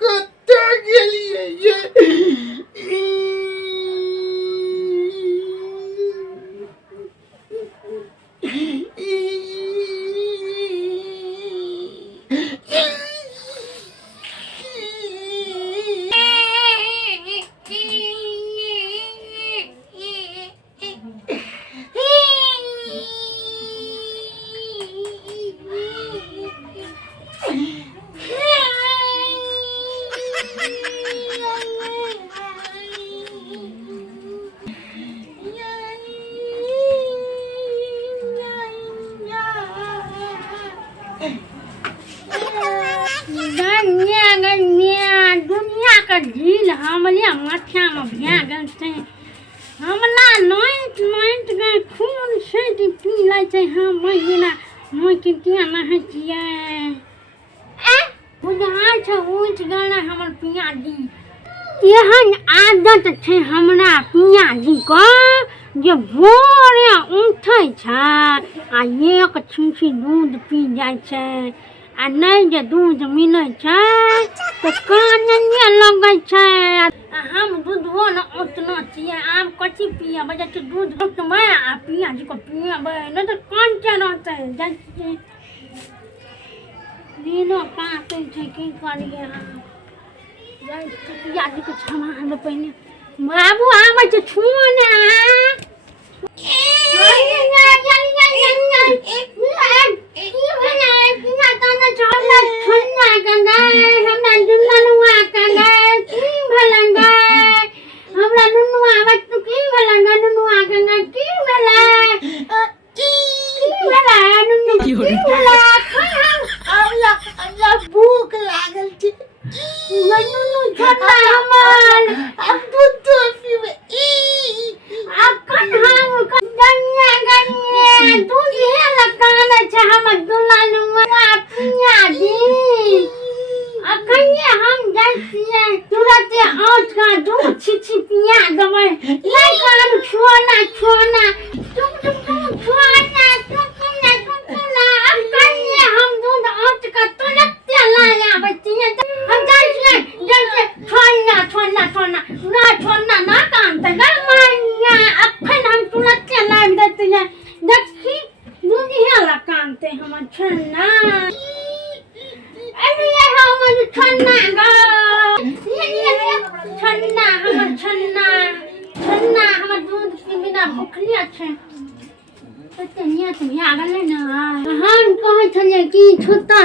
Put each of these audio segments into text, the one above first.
कुत्ता के लिए ये दुनिया का झील हमले माथा में भ्या गल छै हमला नोट गए खून से पी लै छै हम महिना मैं कितिया नहे छियै बुझा छ उठ गल हमर पियाजी एहन आदत छै हमरा पियाजी को जे भोरे उठै छै आ एक छींची दूध पी जाइ छै आ नहीं जे दूध मिलै छै तो कान लगे छै हम दूधो न उतना छियै आब कथी पियब जब दूध उठबै आ पियाजी को पियबै नहीं तो कान के रहतै जाइ छै दिनो काटै छै की करियै जाइ छै पियाजी को छमा पहिने बाबू आबै छै छुओ ना भूख लागल छै अब दूध तो पीबे हम कहै छलियै कि छोटा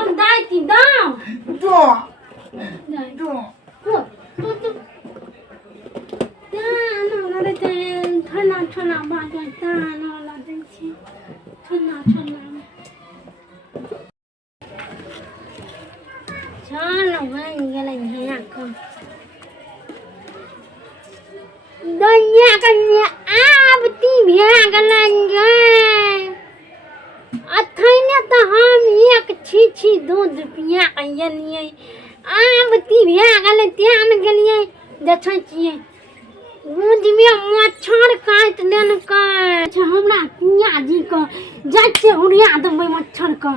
हम दाई ठंडा बाटे ताना दै छी ठंडा छान बनि गेलै धियाके दैया कन्या आबती भए गेलै गे अथैने तऽ हम एक छी दूध पिया के गेलियै आबती भए गेलै त्यान गेलियै देखै छियै दूधमे मच्छर काटि लेलकै हमरा पियाजीके जाके उड़िया देबै मच्छरके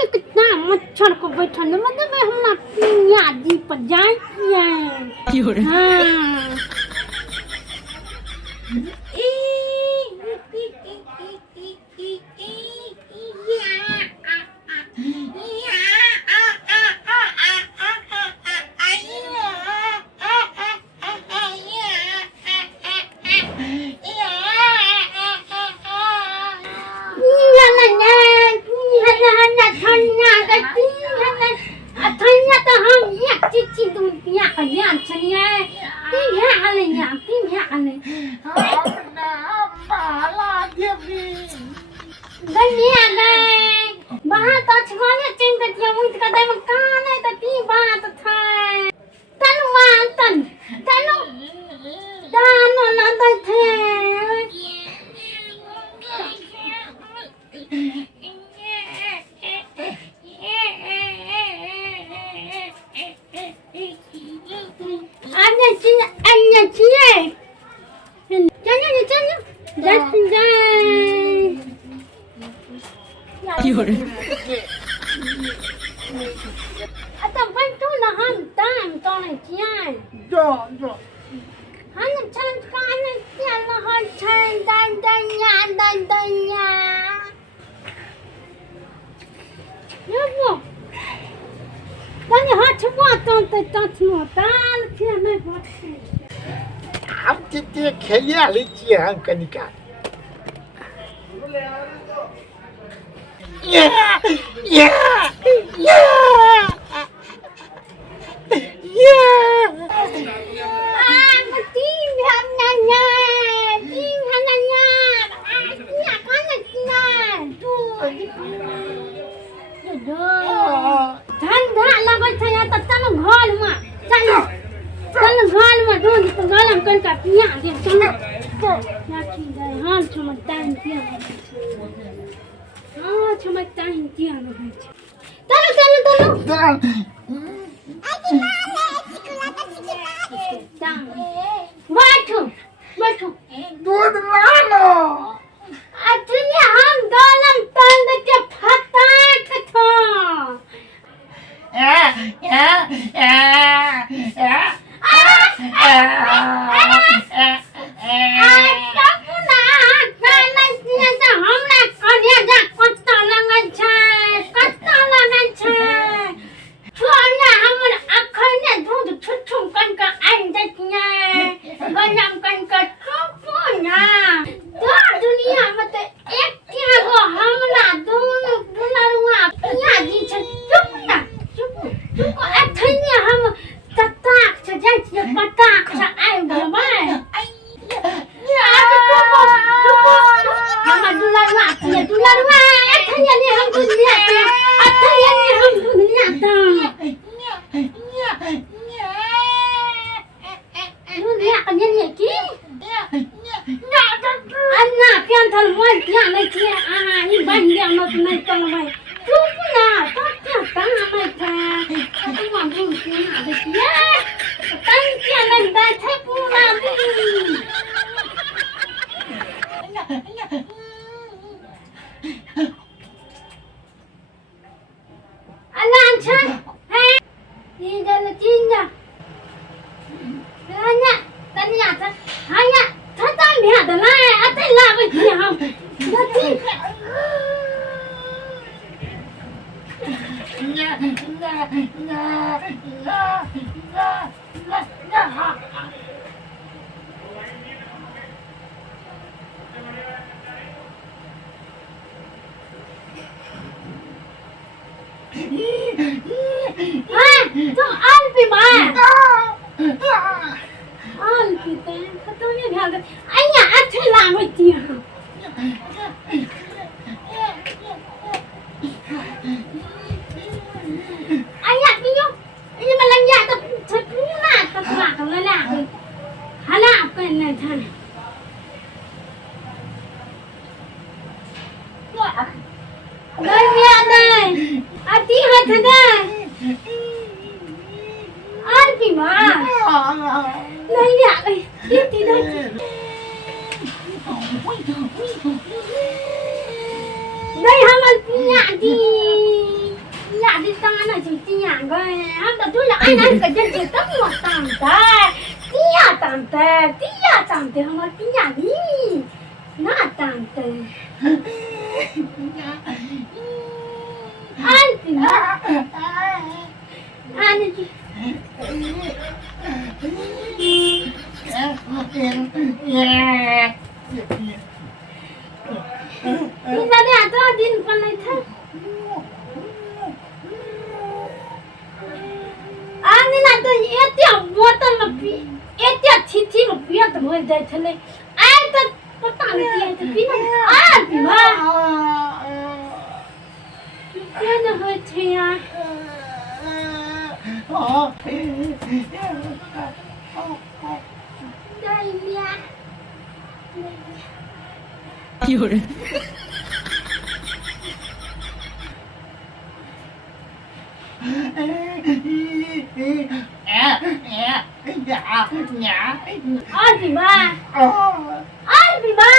एकटा मच्छरके बैठल देबै हमरा पियाजी पर जाइ छियै खेलिया लीजिए हम कनिका ठंडा लगै छै तऽ चलू घरमे चल घरमे दूध गरम कनिका पिया दे चल हाँ छुम टाइम किया हाँ छुम टाइम किया लगै छै चलो बैठो दूध लानो अतने हम गरम तंद के फटाक थो हाँ तुम आल पी माँ आल पीते हैं तो ये ध्यान दे आइया अच्छे लाभ होती है आइया पियो ये में लग जाए तो छपूना तो खा कर ले ला हला आपका नहीं था नहीं नहीं आती है था आल पी माँ नहीं आ गई ये तीन नहीं हम पिया दी ताना चुती आ गए हम तो तू आई ना कर जे तब मत तांते हम पिया दी ना तांते आल पी माँ आने की इन्होंने आता दिन पर नहीं था आने ना तो ये क्या बोतल में पी ये क्या थी में पिया तो बोल दे चले आए तो पता नहीं क्या तो पी आ पीवा क्या न हो थे यार You're Abi ba Abi ba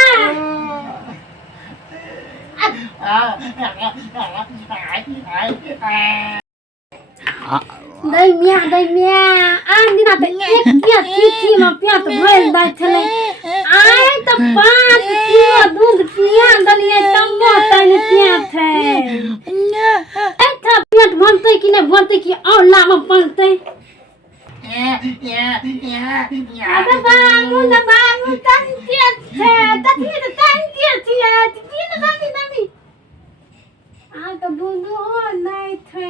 đây mẹ anh đi nào tại ít kia chi mà phía tụi mình đây thế này ai tập ba kia đun kia đây này tâm một tay này kia thế ấy thằng phía vân tay kia ao làm mà vân tay ada bangun tan kia thế tan kia thì nó nami à tao buồn thôi này thế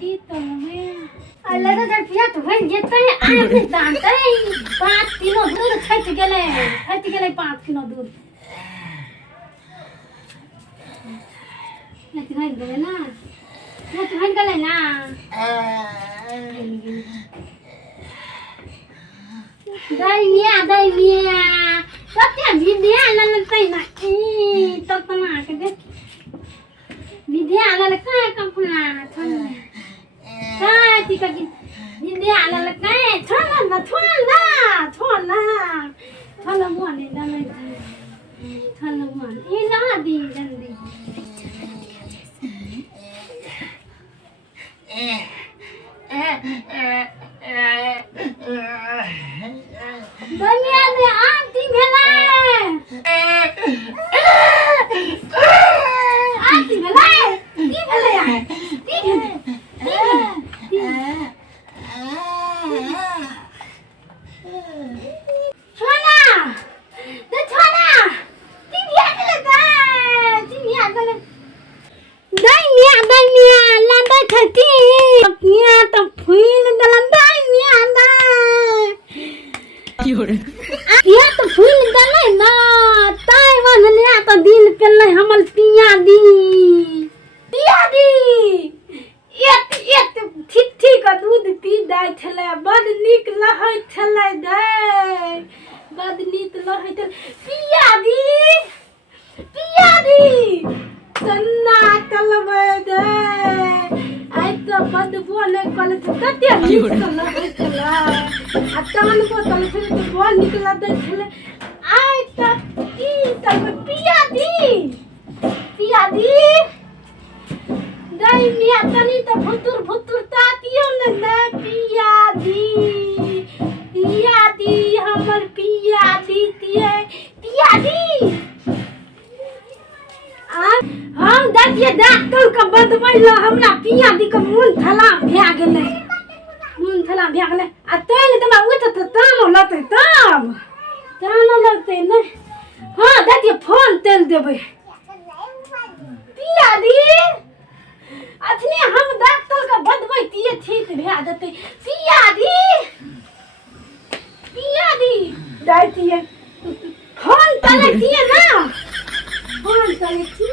ít tao mẹ à lấy ra phía tụi mình chết đấy ai biết đàn đấy 5 kilo दूध खाई के ले 5 kilo दूध này thì hay cái na này thì hay cái này na đây mía rất tiền video lên tay này tao làm cái đấy video là cái công pula thôi cái thì cái video là cái thôi là muốn đi đâu này thôi là muốn ý là đi đây đi đây mẹ này ăn tìm về lại ăn tìm về lại You're ये तो फूल गले ना ताई one ले तो दिल पे ले हमल पिया दी एक ठिठी का दूध पी दाई थले बड निक लहै थले दे बड निक लहै थले पिया दी सन्ना तलबे दे आई तो बड बोले कले कते निक लहै थले अतन को तले तो बोल निकला दे थले आई तो ई तब पिया दी दाई मिया तनी तो भुतुर तातियो न पिया दी हमर पिया दी हम दातिया डॉक्टर का बदबैला हमरा पिया दी के मुन थला भे गेलै आ तैल त उठ त ताम लते ताम लगते न हां दातिया फोन तेल देबै पिया दी अथनी हम धिया देते पिया दी दाइती है फोन चलती है ना फोन चलती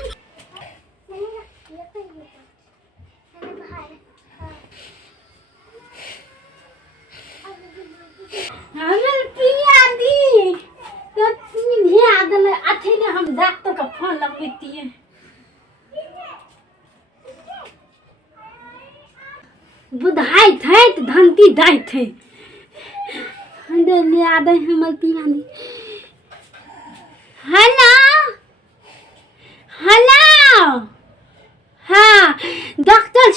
हमर पिया दी तो तुम धिया दले अथी ने हम डॉक्टर का फोन लगती है बुधाई थे तो धनती दाई थे ले आ दे हमर पिया दी हेलो हाँ डॉक्टर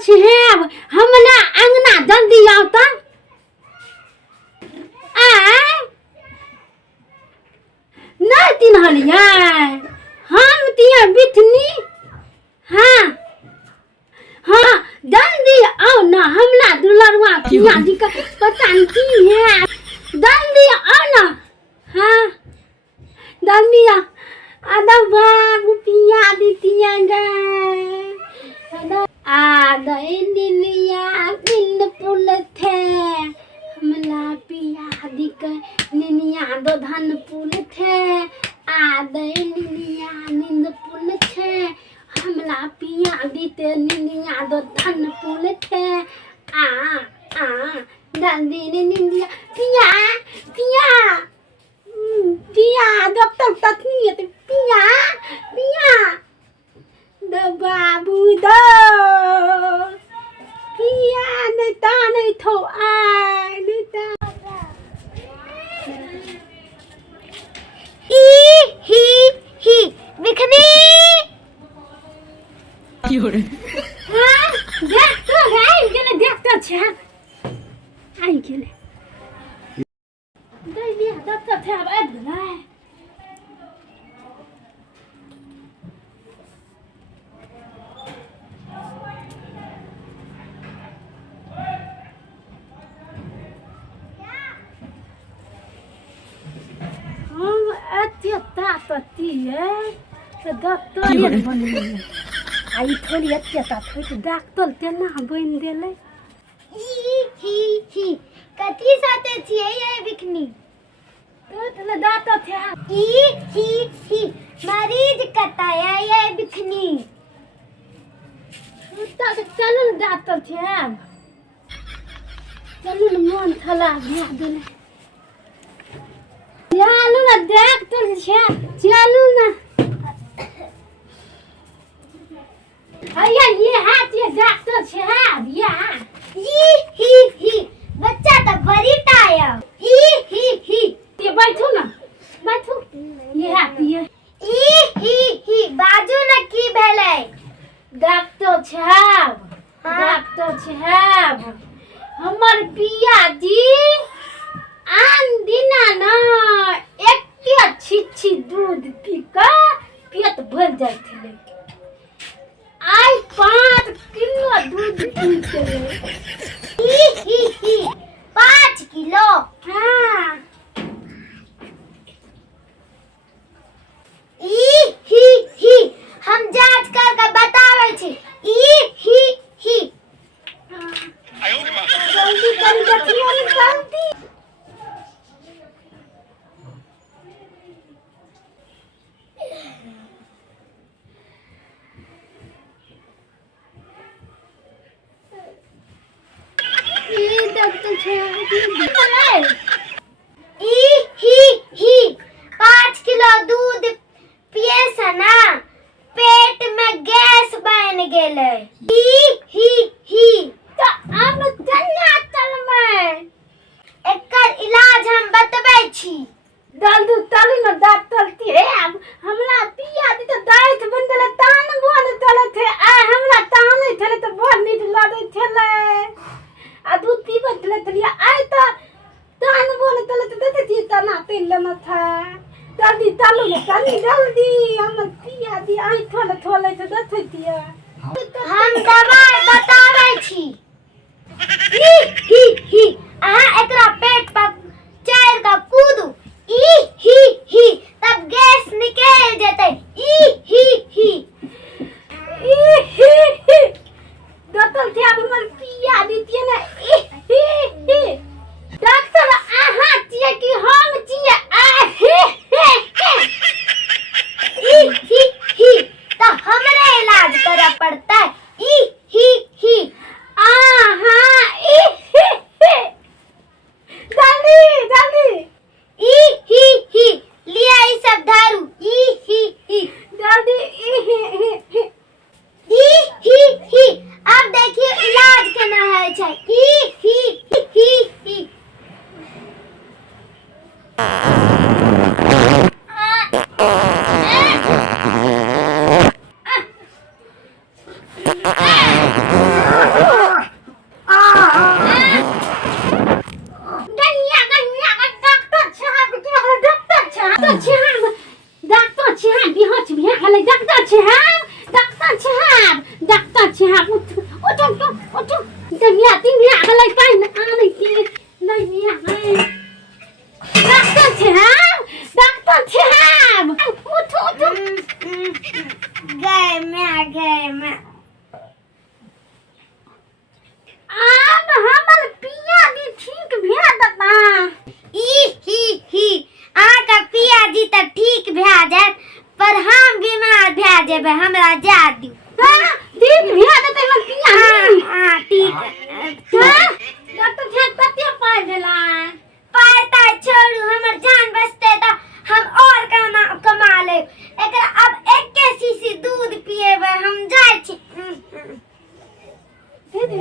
साहब हमरा अंगना जल्दी आओ तो नहीं तिन्हलिया हम तिया बिथनी हाँ जल्दी आओ ना हमला दुलरवा पिया जी का पता नहीं है जल्दी आओ ना हाँ जल्दी आ आदा बाबू पिया दी तिया गा आदा इंडिया बिन पुल थे हमला पिया दी का निनिया दो धन पुल थे आदा इंडिया निंद पुल थे हमला पिया दी ते निनिया दो धन पुल थे जल्दी निनिया पिया डॉक्टर तथनी है पिया द बाबू दो पिया नहीं थो ही बिखनी हाँ देखते छे आई गेले दैलिया डॉक्टर साहब आबि गेलै हम एते ताकती है तो डॉक्टर बनलै आई थोड़ी एते ताकत डॉक्टर तेना बनि गेलै ही कथी साथे छियै ये बिखनी तो तले डॉक्टर थे ही मरीज कताया ये बिखनी तो चलू डॉक्टर थे चलू मन थला दिया देले चलू ना डॉक्टर छे चलू ना ये हाथ ये डॉक्टर छे ही बच्चा तो बड़ी टाया ही ये बैठो ना बैठो ये हाथ ये ही बाजू न की भेलै डॉक्टर साहब हमर पिया जी आन दिना ना एक छिछी दूध पी का पेट भर जाय छले आई 5 किलो दूध पी के ही 5 किलो हाँ ही हम जांच करके बताबै छी ही जल्दी कर जल्दी ये डॉक्टर साहब ही 5 किलो दूध पिए से ना पेट में गैस बन गेलै ही तो हम चल में एकर इलाज हम बतबै छी जल्दी चलू ना डॉक्टर के हमरा पिया दी तो दाइत बंदले तान बोल तले थे आ हमरा तान थले तो बहुत मीठ लागे थले आ दूध पीबे थले थलिया आइ तो तान बोल तले तो देते थी तना तेल लेना था जल्दी चलू ना जल्दी हम पिया दी आई थले तो देते दिया हम दवाई बताबै छी ही अहाँ एकरा पेट पर चार का कूदू ही तब गैस निकल जेतै ही डॉक्टर साहब हमर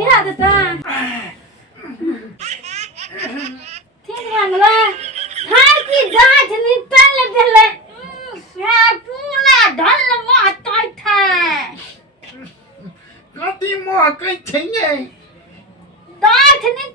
क्या देता ठीक है मला थार की गाज निकल देले पूरा ढल माताय था कति म कै छैन गाज निकल